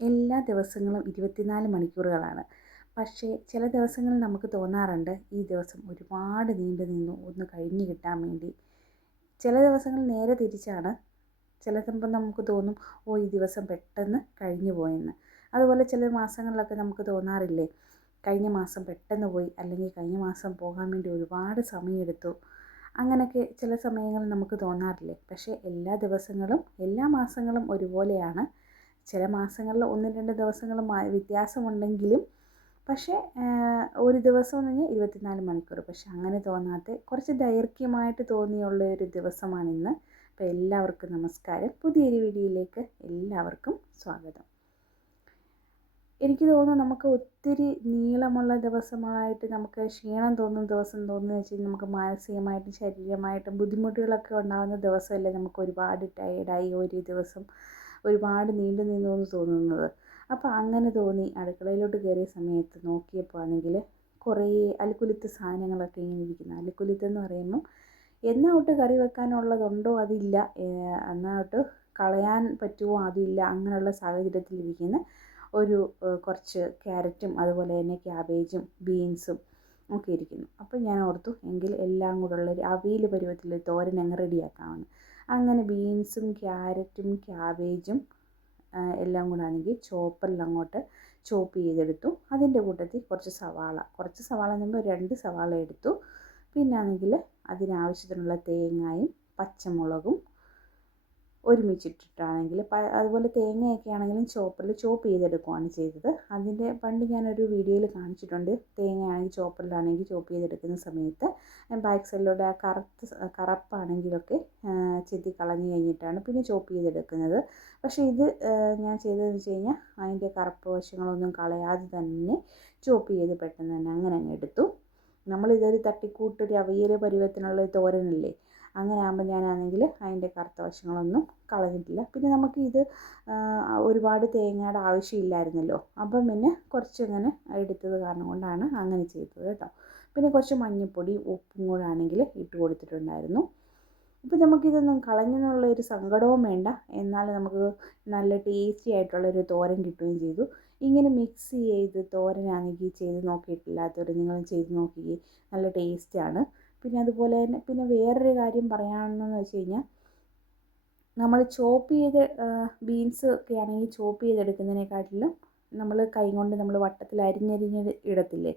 എല്ലാ ദിവസങ്ങളും ഇരുപത്തിനാല് മണിക്കൂറുകളാണ്. പക്ഷേ ചില ദിവസങ്ങളിൽ നമുക്ക് തോന്നാറുണ്ട് ഈ ദിവസം ഒരുപാട് നീണ്ടു നിന്നു ഒന്ന് കഴിഞ്ഞു കിട്ടാൻ വേണ്ടി. ചില ദിവസങ്ങൾ നേരെ തിരിച്ചാണ്. ചില സമയം നമുക്ക് തോന്നും ഓ ഈ ദിവസം പെട്ടെന്ന് കഴിഞ്ഞു പോയെന്ന്. അതുപോലെ ചില മാസങ്ങളിലൊക്കെ നമുക്ക് തോന്നാറില്ലേ കഴിഞ്ഞ മാസം പെട്ടെന്ന് പോയി അല്ലെങ്കിൽ കഴിഞ്ഞ മാസം പോകാൻ വേണ്ടി ഒരുപാട് സമയമെടുത്തു. അങ്ങനെയൊക്കെ ചില സമയങ്ങളിൽ നമുക്ക് തോന്നാറില്ലേ. പക്ഷേ എല്ലാ ദിവസങ്ങളും എല്ലാ മാസങ്ങളും ഒരുപോലെയാണ്. ചില മാസങ്ങളിൽ ഒന്ന് രണ്ട് ദിവസങ്ങൾ വ്യത്യാസമുണ്ടെങ്കിലും പക്ഷേ ഒരു ദിവസം എന്ന് പറഞ്ഞാൽ ഇരുപത്തിനാല് മണിക്കൂർ. പക്ഷേ അങ്ങനെ തോന്നാത്ത കുറച്ച് ദൈർഘ്യമായിട്ട് തോന്നിയുള്ള ഒരു ദിവസമാണ് ഇന്ന്. അപ്പോൾ എല്ലാവർക്കും നമസ്കാരം. പുതിയൊരു വീഡിയോയിലേക്ക് എല്ലാവർക്കും സ്വാഗതം. എനിക്ക് തോന്നുന്നു നമുക്ക് ഒത്തിരി നീളമുള്ള ദിവസമായിട്ട് നമുക്ക് ക്ഷീണം തോന്നുന്ന ദിവസം തോന്നുന്നു വെച്ച് കഴിഞ്ഞാൽ നമുക്ക് മാനസികമായിട്ടും ശരീരമായിട്ടും ബുദ്ധിമുട്ടുകളൊക്കെ ഉണ്ടാകുന്ന ദിവസമല്ലേ നമുക്ക് ഒരുപാട് ടയേർഡായി ഒരു ദിവസം ഒരുപാട് നീണ്ടു നിന്നു എന്ന് തോന്നുന്നത്. അപ്പോൾ അങ്ങനെ തോന്നി അടുക്കളയിലോട്ട് കയറിയ സമയത്ത് നോക്കിയപ്പോൾ ആണെങ്കിൽ കുറേ അലുക്കുലുത്ത് സാധനങ്ങളൊക്കെ ഇങ്ങനെ ഇരിക്കുന്നു. അലുക്കുലുത്തെന്ന് പറയുമ്പം തൊട്ട് കറി വെക്കാനുള്ളതുണ്ടോ അതില്ല. എന്നാ തൊട്ട് കളയാൻ പറ്റുമോ അതില്ല അങ്ങനെയുള്ള സാഹചര്യത്തിലിരിക്കുന്ന ഒരു കുറച്ച് ക്യാരറ്റും അതുപോലെ തന്നെ ക്യാബേജും ബീൻസും ഒക്കെ ഇരിക്കുന്നു. അപ്പോൾ ഞാൻ ഓർത്തു എങ്കിൽ എല്ലാം കൂടെ ഉള്ളൊരു അവിയൽ പരുവത്തിൽ തോരൻ അങ്ങ് റെഡിയാക്കാമെന്ന്. അങ്ങനെ ബീൻസും ക്യാരറ്റും ക്യാബേജും എല്ലാം കൂടെ ആണെങ്കിൽ ചോപ്പറിൽ അങ്ങോട്ട് ചോപ്പ് ചെയ്തെടുത്തു. അതിന്റെ കൂട്ടത്തിൽ കുറച്ച് സവാള. കുറച്ച് സവാള എന്ന് പറയുമ്പോൾ രണ്ട് സവാള എടുത്തു. പിന്നെ ആണെങ്കിൽ അതിനാവശ്യത്തിനുള്ള തേങ്ങയും പച്ചമുളകും ഒരുമിച്ചിട്ടിട്ടാണെങ്കിൽ അതുപോലെ തേങ്ങയൊക്കെ ആണെങ്കിലും ചോപ്പറിൽ ചോപ്പ് ചെയ്തെടുക്കുകയാണ് ചെയ്തത്. അതിന്റെ പണ്ട് ഞാനൊരു വീഡിയോയിൽ കാണിച്ചിട്ടുണ്ട്. തേങ്ങയാണെങ്കിൽ ചോപ്പറിലാണെങ്കിൽ ചോപ്പ് ചെയ്തെടുക്കുന്ന സമയത്ത് ബാക്ക് സൈഡിലൂടെ ആ കറുത്ത് കറുപ്പാണെങ്കിലൊക്കെ ചെത്തി കളഞ്ഞു കഴിഞ്ഞിട്ടാണ് പിന്നെ ചോപ്പ് ചെയ്തെടുക്കുന്നത്. പക്ഷേ ഇത് ഞാൻ ചെയ്തതെന്ന് വെച്ച് കഴിഞ്ഞാൽ അതിന്റെ കറുപ്പ് വശങ്ങളൊന്നും കളയാതെ തന്നെ ചോപ്പ് ചെയ്ത് പെട്ടെന്ന് തന്നെ അങ്ങനെ അങ്ങ് എടുത്തു. നമ്മളിതൊരു തട്ടിക്കൂട്ട് ഒരു അവിയൽ പരുവത്തിനുള്ള തോരനല്ലേ? അങ്ങനെ ആകുമ്പോൾ ഞാനാണെങ്കിൽ അതിന്റെ കറുത്ത വശങ്ങളൊന്നും കളഞ്ഞിട്ടില്ല. പിന്നെ നമുക്ക് ഇത് ഒരുപാട് തേങ്ങയുടെ ആവശ്യമില്ലായിരുന്നല്ലോ. അപ്പം പിന്നെ കുറച്ച് ഇങ്ങനെ എടുത്തത് കാരണം കൊണ്ടാണ് അങ്ങനെ ചെയ്തത് കേട്ടോ. പിന്നെ കുറച്ച് മഞ്ഞൾപ്പൊടി ഉപ്പും കൂടെ ആണെങ്കിൽ ഇട്ട് കൊടുത്തിട്ടുണ്ടായിരുന്നു. ഇപ്പം നമുക്കിതൊന്നും കളഞ്ഞെന്നുള്ള ഒരു സങ്കടവും വേണ്ട. എന്നാൽ നമുക്ക് നല്ല ടേസ്റ്റി ആയിട്ടുള്ളൊരു തോരൻ കിട്ടുകയും ചെയ്തു. ഇങ്ങനെ മിക്സ് ചെയ്ത് തോരനാണെങ്കിൽ ചെയ്ത് നോക്കിയിട്ടില്ലാത്തവർ നിങ്ങൾ ചെയ്ത് നോക്കി നല്ല ടേസ്റ്റാണ്. പിന്നെ അതുപോലെ തന്നെ പിന്നെ വേറൊരു കാര്യം പറയാനെന്ന് വെച്ച് കഴിഞ്ഞാൽ നമ്മൾ ചോപ്പ് ചെയ്ത് ബീൻസ് ഒക്കെ ആണെങ്കിൽ ചോപ്പ് ചെയ്തെടുക്കുന്നതിനെക്കാട്ടിലും നമ്മൾ കൈ കൊണ്ട് നമ്മൾ വട്ടത്തിൽ അരിഞ്ഞരിഞ്ഞ് ഇടത്തില്ലേ?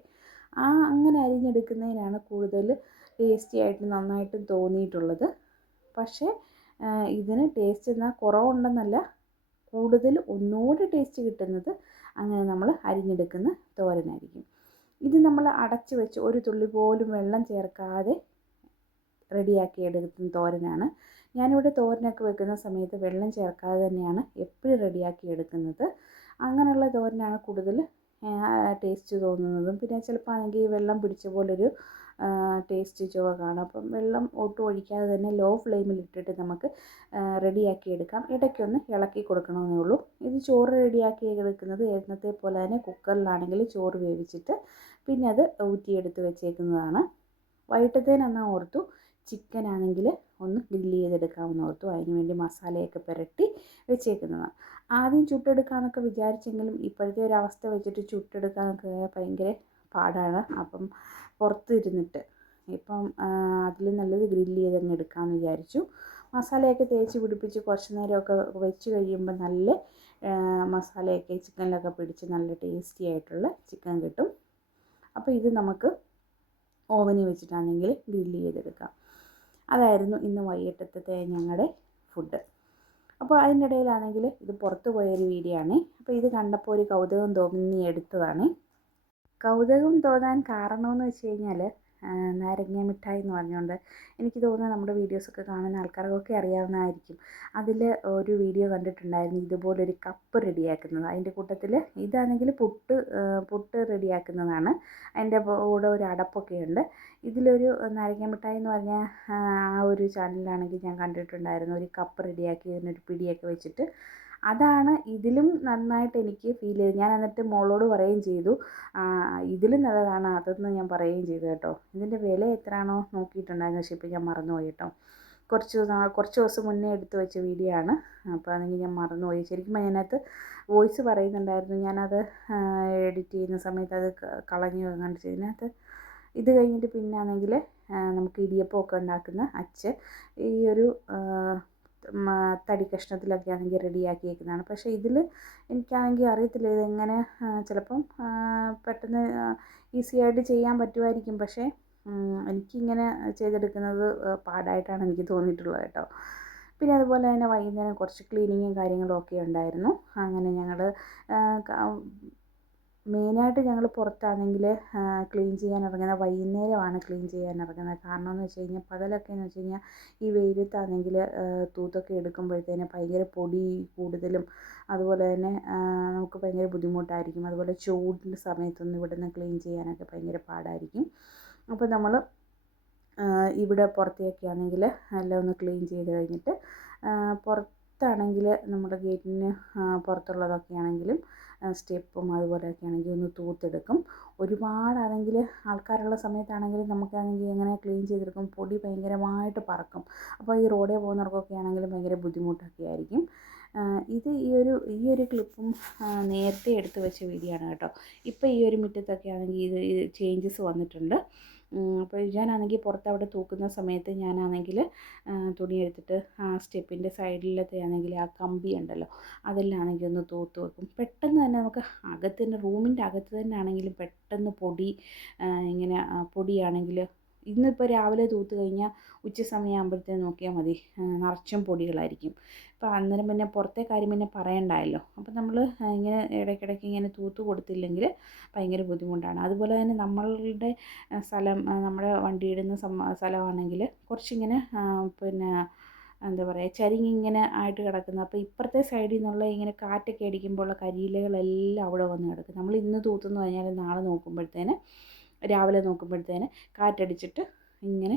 ആ അങ്ങനെ അരിഞ്ഞെടുക്കുന്നതിനാണ് കൂടുതൽ ടേസ്റ്റി ആയിട്ട് നന്നായിട്ട് തോന്നിയിട്ടുള്ളത്. പക്ഷേ ഇതിന് ടേസ്റ്റ് എന്നാൽ കുറവുണ്ടെന്നല്ല കൂടുതൽ ഒന്നുകൂടി ടേസ്റ്റ് കിട്ടുന്നത് അങ്ങനെ നമ്മൾ അരിഞ്ഞെടുക്കുന്ന തോരനായിരിക്കും. ഇത് നമ്മൾ അടച്ചു വെച്ച് ഒരു തുള്ളി പോലും വെള്ളം ചേർക്കാതെ റെഡിയാക്കി എടുക്കുന്ന തോരനാണ്. ഞാനിവിടെ തോരനൊക്കെ വെക്കുന്ന സമയത്ത് വെള്ളം ചേർക്കാതെ തന്നെയാണ് എപ്പോഴും റെഡിയാക്കി എടുക്കുന്നത്. അങ്ങനെയുള്ള തോരനാണ് കൂടുതൽ ടേസ്റ്റ് തോന്നുന്നതും. പിന്നെ ചിലപ്പോൾ ആണെങ്കിൽ വെള്ളം പിടിച്ച പോലൊരു ടേസ്റ്റ് ചുവ കാണും. അപ്പം വെള്ളം ഒട്ടും ഒഴിക്കാതെ തന്നെ ലോ ഫ്ലെയിമിൽ ഇട്ടിട്ട് നമുക്ക് റെഡിയാക്കി എടുക്കാം. ഇടയ്ക്കൊന്ന് ഇളക്കി കൊടുക്കണമെന്നേ ഉള്ളൂ. ഇത് ചോറ് റെഡിയാക്കി എടുക്കുന്നത് എന്നത്തെ പോലെ തന്നെ കുക്കറിലാണെങ്കിൽ ചോറ് വേവിച്ചിട്ട് പിന്നെ അത് ഊറ്റിയെടുത്ത് വെച്ചേക്കുന്നതാണ്. വൈകിട്ടത്തേനെന്നാ ഓർത്തു ചിക്കൻ ആണെങ്കിൽ ഒന്ന് ഗ്രില്ല് ചെയ്തെടുക്കാമെന്ന് ഓർത്തു. അതിനുവേണ്ടി മസാലയൊക്കെ പുരട്ടി വെച്ചേക്കുന്നതാണ്. ആദ്യം ചുട്ടെടുക്കാമെന്നൊക്കെ വിചാരിച്ചെങ്കിലും ഇപ്പോഴത്തെ ഒരു അവസ്ഥ വെച്ചിട്ട് ചുട്ടെടുക്കാമെന്നൊക്കെ ഭയങ്കര പാടാണ്. അപ്പം പുറത്ത് ഇരുന്നിട്ട് ഇപ്പം അതിൽ നല്ലത് ഗ്രില്ല് ചെയ്തങ്ങ് എടുക്കാമെന്ന് വിചാരിച്ചു. മസാലയൊക്കെ തേച്ച് പിടിപ്പിച്ച് കുറച്ച് നേരമൊക്കെ വെച്ച് കഴിയുമ്പോൾ നല്ല മസാലയൊക്കെ ചിക്കനിലൊക്കെ പിടിച്ച് നല്ല ടേസ്റ്റി ആയിട്ടുള്ള ചിക്കൻ കിട്ടും. അപ്പോൾ ഇത് നമുക്ക് ഓവനിൽ വെച്ചിട്ടാണെങ്കിൽ ഗ്രില്ല് ചെയ്തെടുക്കാം. അതായിരുന്നു ഇന്ന് വൈകിട്ടത്തെ ഞങ്ങളുടെ ഫുഡ്. അപ്പോൾ അതിന്റെ ഇടയിലാണെങ്കിൽ ഇത് പുറത്ത് പോയൊരു വീഡിയോ ആണ്. അപ്പോൾ ഇത് കണ്ടപ്പോൾ ഒരു കൗതുകം തോന്നി എടുത്തതാണ്. കൗതുകം തോന്നാൻ കാരണമെന്ന് വെച്ച് കഴിഞ്ഞാൽ നാരങ്ങ മിഠായി എന്ന് പറഞ്ഞുകൊണ്ട് എനിക്ക് തോന്നുന്നത് നമ്മുടെ വീഡിയോസൊക്കെ കാണുന്ന ആൾക്കാർക്കൊക്കെ അറിയാവുന്നതായിരിക്കും. അതിൽ ഒരു വീഡിയോ കണ്ടിട്ടുണ്ടായിരുന്നു ഇതുപോലൊരു കപ്പ് റെഡിയാക്കുന്നത്. അതിന്റെ കൂട്ടത്തിൽ ഇതാണെങ്കിൽ പുട്ട് പുട്ട് റെഡിയാക്കുന്നതാണ്. അതിന്റെ കൂടെ ഒരു അടപ്പൊക്കെ ഉണ്ട്. ഇതിലൊരു നാരങ്ങ മിഠായി എന്ന് പറഞ്ഞ ആ ഒരു ചാനലിലാണെങ്കിൽ ഞാൻ കണ്ടിട്ടുണ്ടായിരുന്നു. ഒരു കപ്പ് റെഡിയാക്കി അതിനൊരു പിടിയൊക്കെ വെച്ചിട്ട് അതാണ് ഇതിലും നന്നായിട്ട് എനിക്ക് ഫീൽ ചെയ്തത്. ഞാൻ എന്നിട്ട് മോളോട് പറയുകയും ചെയ്തു. ഇതിലും നല്ലതാണ് അതെന്ന് ഞാൻ പറയുകയും ചെയ്തു കേട്ടോ. ഇതിന്റെ വില എത്രയാണോ നോക്കിയിട്ടുണ്ടായിരുന്നു. പക്ഷേ ഇപ്പോൾ ഞാൻ മറന്നുപോയി കേട്ടോ. കുറച്ച് കുറച്ച് ദിവസം മുന്നേ എടുത്തു വെച്ച വീഡിയോ ആണ്. അപ്പോൾ അതെങ്കിൽ ഞാൻ മറന്നുപോയി. ശരിക്കും അതിനകത്ത് വോയിസ് പറയുന്നുണ്ടായിരുന്നു. ഞാനത് എഡിറ്റ് ചെയ്യുന്ന സമയത്ത് അത് കളഞ്ഞു കണ്ട് ഇതിനകത്ത് ഇത് കഴിഞ്ഞിട്ട് പിന്നെ ആണെങ്കിൽ നമുക്ക് ഇടിയപ്പമൊക്കെ ഉണ്ടാക്കുന്ന അച്ച് ഈ ഒരു തടി കഷ്ണത്തിലൊക്കെ ആണെങ്കിൽ റെഡിയാക്കിയേക്കുന്നതാണ് പക്ഷേ ഇതിൽ എനിക്കാണെങ്കിൽ അറിയത്തില്ല ഇതെങ്ങനെ ചിലപ്പം പെട്ടെന്ന് ഈസി ആയിട്ട് ചെയ്യാൻ പറ്റുമായിരിക്കും. പക്ഷേ എനിക്കിങ്ങനെ ചെയ്തെടുക്കുന്നത് പാടായിട്ടാണ് എനിക്ക് തോന്നിയിട്ടുള്ളത് കേട്ടോ. പിന്നെ അതുപോലെ തന്നെ വൈകുന്നേരം കുറച്ച് ക്ലീനിങ്ങും കാര്യങ്ങളും ഒക്കെ ഉണ്ടായിരുന്നു. അങ്ങനെ ഞങ്ങൾ മെയിനായിട്ട് ഞങ്ങൾ പുറത്താണെങ്കിൽ ക്ലീൻ ചെയ്യാൻ ഇറങ്ങുന്നത് വൈകുന്നേരമാണ് ക്ലീൻ ചെയ്യാൻ ഇറങ്ങുന്നത്. കാരണം എന്ന് വെച്ച് കഴിഞ്ഞാൽ പകലൊക്കെ എന്ന് വെച്ച് കഴിഞ്ഞാൽ ഈ വെയിലത്താണെങ്കിൽ തൂത്തൊക്കെ എടുക്കുമ്പോഴത്തേന് ഭയങ്കര പൊടി കൂടുതലും അതുപോലെ തന്നെ നമുക്ക് ഭയങ്കര ബുദ്ധിമുട്ടായിരിക്കും. അതുപോലെ ചൂടിന്റെ സമയത്തൊന്നും ഇവിടെ നിന്ന് ക്ലീൻ ചെയ്യാനൊക്കെ ഭയങ്കര പാടായിരിക്കും. അപ്പോൾ നമ്മൾ ഇവിടെ പുറത്തേക്കെ ആണെങ്കിൽ എല്ലാം ഒന്ന് ക്ലീൻ ചെയ്ത് കഴിഞ്ഞിട്ട് പുറത്താണെങ്കിൽ നമ്മുടെ ഗേറ്റിന് പുറത്തുള്ളതൊക്കെ ആണെങ്കിലും സ്റ്റെപ്പും അതുപോലെയൊക്കെ ആണെങ്കിൽ ഒന്ന് തൂത്തെടുക്കും. ഒരുപാടാണെങ്കിൽ ആൾക്കാരുള്ള സമയത്താണെങ്കിൽ നമുക്കാണെങ്കിൽ എങ്ങനെ ക്ലീൻ ചെയ്തെടുക്കും? പൊടി ഭയങ്കരമായിട്ട് പറക്കും. അപ്പോൾ ഈ റോഡിൽ പോകുന്നവർക്കൊക്കെ ആണെങ്കിലും ഭയങ്കര ബുദ്ധിമുട്ടൊക്കെ ആയിരിക്കും. ഇത് ഈ ഒരു ഈ ഒരു ക്ലിപ്പും നേരത്തെ എടുത്തു വെച്ച വീഡിയോ ആണ് കേട്ടോ. ഇപ്പോൾ ഈ ഒരു മുറ്റത്തൊക്കെ ആണെങ്കിൽ ഇത് ചേഞ്ചസ് വന്നിട്ടുണ്ട്. അപ്പോൾ ഞാനാണെങ്കിൽ പുറത്ത് അവിടെ തൂക്കുന്ന സമയത്ത് ഞാനാണെങ്കിൽ തുണി എടുത്തിട്ട് ആ സ്റ്റെപ്പിന്റെ സൈഡിലത്തെ ആണെങ്കിൽ ആ കമ്പി ഉണ്ടല്ലോ അതെല്ലാം ആണെങ്കിൽ ഒന്ന് തൂത്ത് വെക്കും. പെട്ടെന്ന് തന്നെ നമുക്ക് അകത്ത് തന്നെ റൂമിന്റെ അകത്ത് തന്നെ ആണെങ്കിലും പെട്ടെന്ന് പൊടി ഇങ്ങനെ പൊടിയാണെങ്കിൽ ഇന്നിപ്പോൾ രാവിലെ തൂത്ത് കഴിഞ്ഞാൽ ഉച്ച സമയമാകുമ്പോഴത്തേന് നോക്കിയാൽ മതി. നിറച്ചും പൊടികളായിരിക്കും. അപ്പോൾ അന്നേരം പിന്നെ പുറത്തെ കാര്യം പിന്നെ പറയണ്ടായല്ലോ. അപ്പോൾ നമ്മൾ ഇങ്ങനെ ഇടയ്ക്കിടയ്ക്ക് ഇങ്ങനെ തൂത്ത് കൊടുത്തില്ലെങ്കിൽ ഭയങ്കര ബുദ്ധിമുട്ടാണ്. അതുപോലെ തന്നെ നമ്മളുടെ സ്ഥലം നമ്മുടെ വണ്ടി ഇടുന്ന സ്ഥലമാണെങ്കിൽ കുറച്ചിങ്ങനെ പിന്നെ എന്താ പറയുക ചരിങ്ങി ഇങ്ങനെ ആയിട്ട് കിടക്കുന്ന. അപ്പോൾ ഇപ്പുറത്തെ സൈഡിൽ നിന്നുള്ള ഇങ്ങനെ കാറ്റൊക്കെ അടിക്കുമ്പോഴുള്ള കരിയിലകളെല്ലാം അവിടെ വന്ന് കിടക്കും. നമ്മൾ ഇന്ന് തൂത്തെന്ന് പറഞ്ഞാൽ നാളെ നോക്കുമ്പോഴത്തേന് രാവിലെ നോക്കുമ്പോഴത്തേന് കാറ്റടിച്ചിട്ട് ഇങ്ങനെ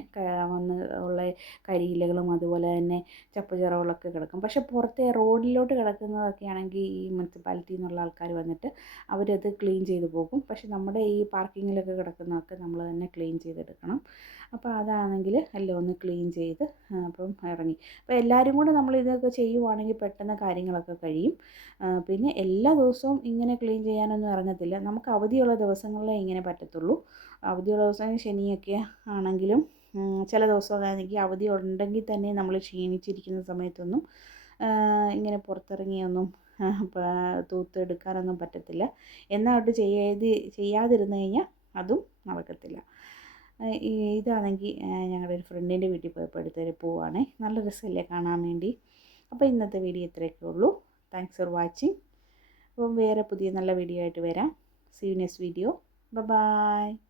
വന്ന് ഉള്ള കരിയിലകളും അതുപോലെ തന്നെ ചപ്പുചിറകളൊക്കെ കിടക്കും. പക്ഷെ പുറത്തെ റോഡിലോട്ട് കിടക്കുന്നതൊക്കെ ആണെങ്കിൽ ഈ മുനിസിപ്പാലിറ്റിയിൽ നിന്നുള്ള ആൾക്കാർ വന്നിട്ട് അവരത് ക്ലീൻ ചെയ്ത് പോകും. പക്ഷെ നമ്മുടെ ഈ പാർക്കിങ്ങിലൊക്കെ കിടക്കുന്നതൊക്കെ നമ്മൾ തന്നെ ക്ലീൻ ചെയ്തെടുക്കണം. അപ്പോൾ അതാണെങ്കിൽ എല്ലാം ഒന്ന് ക്ലീൻ ചെയ്ത് അപ്പം ഇറങ്ങി. അപ്പോൾ എല്ലാവരും കൂടെ നമ്മൾ ഇതൊക്കെ ചെയ്യുവാണെങ്കിൽ പെട്ടെന്ന് കാര്യങ്ങളൊക്കെ കഴിയും. പിന്നെ എല്ലാ ദിവസവും ഇങ്ങനെ ക്ലീൻ ചെയ്യാനൊന്നും ഇറങ്ങത്തില്ല. നമുക്ക് അവധിയുള്ള ദിവസങ്ങളിലേ ഇങ്ങനെ പറ്റത്തുള്ളൂ. അവധിയുള്ള ദിവസം ശനിയൊക്കെ ആണെങ്കിലും ചില ദിവസമാണെങ്കിൽ അവധി ഉണ്ടെങ്കിൽ തന്നെ നമ്മൾ ക്ഷീണിച്ചിരിക്കുന്ന സമയത്തൊന്നും ഇങ്ങനെ പുറത്തിറങ്ങിയൊന്നും തൂത്തെടുക്കാനൊന്നും പറ്റത്തില്ല. എന്നായിട്ട് ചെയ്ത് ചെയ്യാതിരുന്നു കഴിഞ്ഞാൽ അതും നടക്കത്തില്ല. ഇതാണെങ്കിൽ ഞങ്ങളുടെ ഒരു ഫ്രണ്ടിന്റെ വീട്ടിൽ പോയപ്പോൾ എടുത്തൊരു പൂവാണ്. നല്ല രസമല്ലേ കാണാൻ വേണ്ടി. അപ്പോൾ ഇന്നത്തെ വീഡിയോ ഇത്രയൊക്കെ ഉള്ളൂ. താങ്ക്സ് ഫോർ വാച്ചിങ് അപ്പം വേറെ പുതിയ നല്ല വീഡിയോ ആയിട്ട് വരാം. See you next video bye